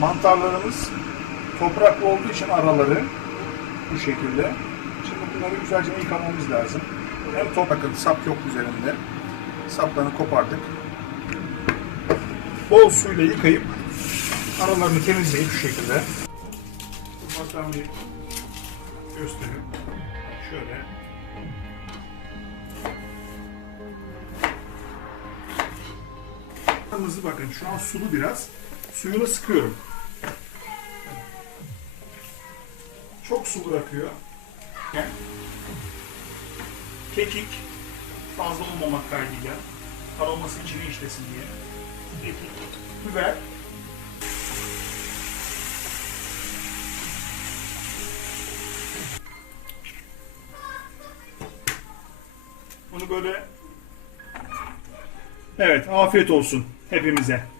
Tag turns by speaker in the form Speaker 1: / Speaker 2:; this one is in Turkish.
Speaker 1: Mantarlarımız topraklı olduğu için araları bu şekilde. Şimdi bunları güzelce yıkamamız lazım. Hem top bakın sap yok üzerinde. Saplarını kopardık. Bol suyla yıkayıp aralarını temizleyip şu şekilde. Ufaktan bir göstereyim. Şöyle. Hızlı bakın şu an sulu biraz. Suyunu sıkıyorum. Çok su bırakıyor. Yani Kekik fazla olmamak kaydıyla aroması içine işlesin diye. Kekik, biber, Bunu böyle Evet, afiyet olsun hepimize.